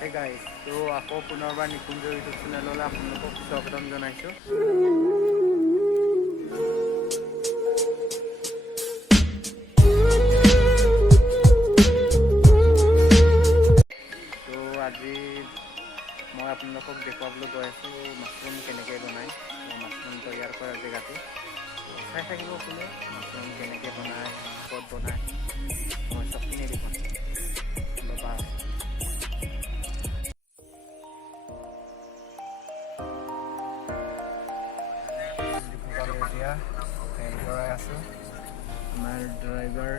Hey guys, so আকৌ পুনৰবাৰ নিকুঞ্জৰ YouTube চেনেললৈ আপোনালোকক স্বাগতম জনাইছোঁ। তো আজি মই আপোনালোকক দেখুৱাবলৈ গৈ আছোঁ মাছৰুম কেনেকৈ বনায়, মাছৰুম তৈয়াৰ কৰা জেগাটো। চাই থাকিব কোনে মাছৰুম কেনেকৈ বনায়, ক'ত বনায়, মই চবখিনি দেখুৱাম। বাবা এতিয়া তেল ভৰাই আছোঁ। আমাৰ ড্ৰাইভাৰ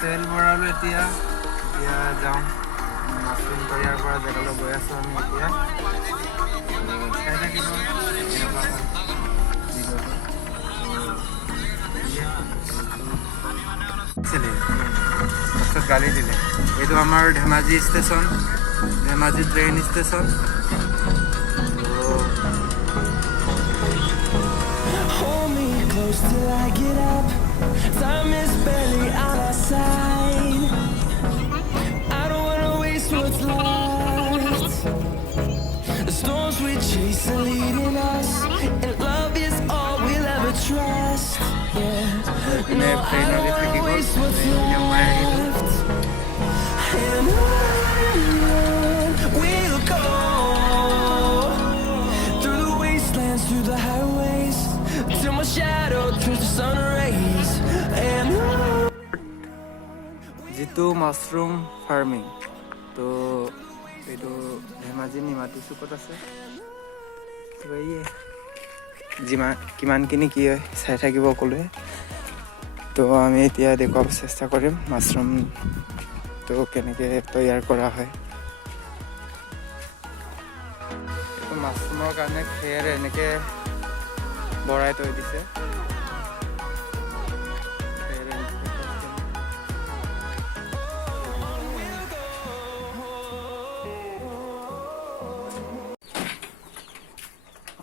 তেল ভৰালোঁ। এতিয়া যাওঁ মাছৰুম তৈয়াৰ কৰা জেগালৈ গৈ আছোঁ আমি এতিয়া। চাই থাকিব কেনেকুৱা হয় ভিডিঅ'টো। তাৰপিছত গালি দিলে। এইটো আমাৰ Dhemaji station, Dhemaji train station. Hold me close till I get up. Time is barely on our side. I don't wanna waste what's left. The storms we chase are leading us, and love is all we'll ever trust. Yeah, no, I don't wanna waste what's left. And on we'll go, through the wastelands, through the highways, till my shadow turns to sun rays. And যিটো mushroom farming, তো এইটো ধেমাজি নিমাতী চুকত আছে। কিমানখিনি কি হয় চাই থাকিব ক'লে। তো আমি এতিয়া দেখুৱাব চেষ্টা কৰিম মাছৰুমটো কেনেকৈ তৈয়াৰ কৰা হয়। এইটো মাছৰুমৰ কাৰণে খেৰ এনেকৈ ভৰাই থৈ দিছে।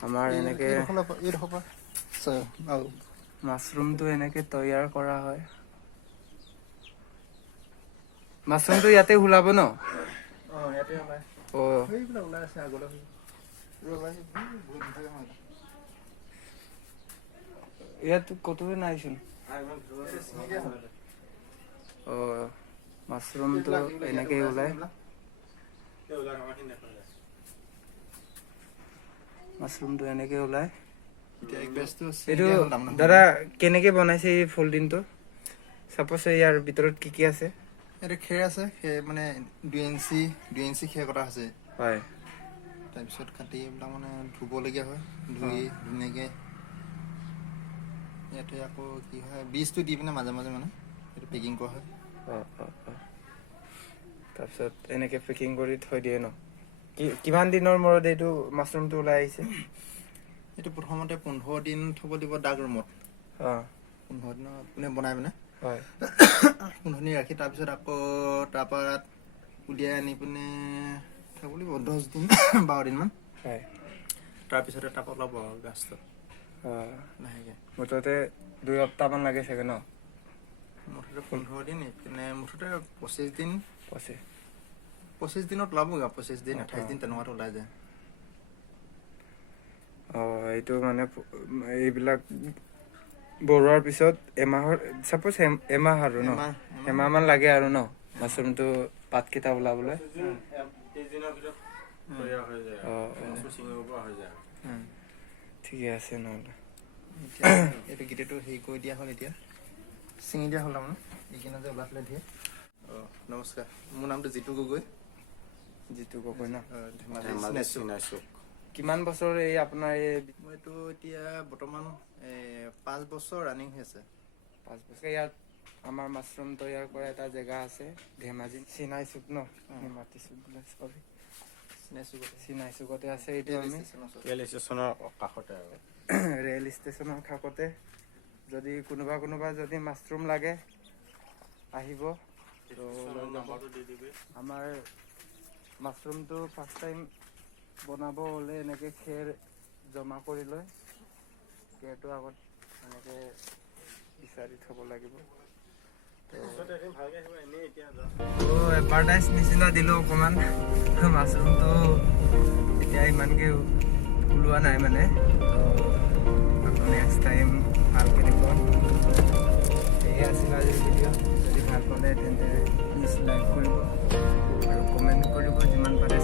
আমাৰ এনেকৈ মাছৰুমটো এনেকৈ তৈয়াৰ কৰা হয়। মাছৰুমটো ইয়াতে ওলাব ন? ইয়াত ক'তোৱে নাইচোন। মাছৰুমটো এনেকৈ ওলায়। মাছৰুমটো এনেকৈ ওলায়। এইটো দাদা কেনেকৈ বনাইছে এই ফল্ডিংটো? চাপ'জ ইয়াৰ ভিতৰত কি কি আছে? এটা খেৰ আছে, মানে 2 ইঞ্চি খেৰ কটা আছে। হয়। তাৰপিছত কাটি এইবিলাক মানে ধুবলগীয়া হয়। ধুই ধুনীয়াকৈ ইয়াতে আকৌ কি হয়, বীজটো দি পিনে মাজে মাজে মানে সেইটো পেকিং কৰা হয়। তাৰপিছত এনেকৈ পেকিং কৰি থৈ দিয়ে ন? কিমান দিনৰ মূৰত এইটো মাছৰুমটো ওলাই আহিছে? এইটো প্ৰথমতে 15 দিন থ'ব দিব ডাক ৰুমত। 15 দিনৰ কোনে বনাই মানে। হয়। 15 দিন ৰাখি তাৰপিছত আকৌ তাৰপৰা উলিয়াই আনি পিনে থ'ব লাগিব 10 দিন 12 দিনমান। হয়। তাৰপিছতে তাৰপৰা ওলাব আৰু গাছটো লাহেকৈ। মুঠতে 2 সপ্তাহমান লাগে চাগে ন? মুঠতে 15 দিন, এইপিনে মুঠতে 25 দিন। 25 দিনত ওলাবগৈ। 25 দিন 28 দিন তেনেকুৱাত ওলাই যায়। এইটো মানে এইবিলাক বৰোৱাৰ পিছত এমাহৰ, চাপ'জ এমাহ আৰু ন? এমাহমান লাগে আৰু ন মাছৰুমটো পাতকেইটা ওলাবলৈ? ঠিকে আছে নহ'লে। এইটো গিটেটো হেৰি কৰি দিয়া হ'ল, এতিয়া ছিঙি দিয়া হ'ল তাৰমানে। এইখিনি যে ওলাইছিলে ধেৰ। নমস্কাৰ, মোৰ নামটো জিতু গগৈ। যিটো গগৈ ন? ধেমাজি। কিমান বছৰ এই আপোনাৰ মইতো এতিয়া বৰ্তমান 5 বছৰ ৰানিং হৈ আছে। 5 বছৰ। ইয়াত আমাৰ মাছৰুম তৈয়াৰ কৰা এটা জেগা আছে ধেমাজি চিনাই চুক ন? নিমাতী চুক বোলে, চৰি চিনাই চুকতে আছে। এইটো আমি ৰেল ষ্টেচনৰ কাষতে আৰু ৰেল ষ্টেচনৰ কাষতে। যদি কোনোবা যদি মাছৰুম লাগে আহিব। আমাৰ মাছৰুমটো ফাৰ্ষ্ট টাইম বনাব হ'লে এনেকৈ খেৰ জমা কৰি লয়। খেৰটো আগত এনেকৈ বিচাৰি থ'ব লাগিব। এডভাৰটাইজ নিচিনা দিলোঁ অকণমান। মাছৰুমটো এতিয়া ইমানকৈ ওলোৱা নাই মানে, তো নেক্সট টাইম ভালকৈ দেখুৱাম। এয়ে আছিল আজিৰ ভিডিঅ'। যদি ভাল পালে তেন্তে প্লিজ লাইক কৰিব আৰু কমেণ্ট কৰিব যিমান পাৰে।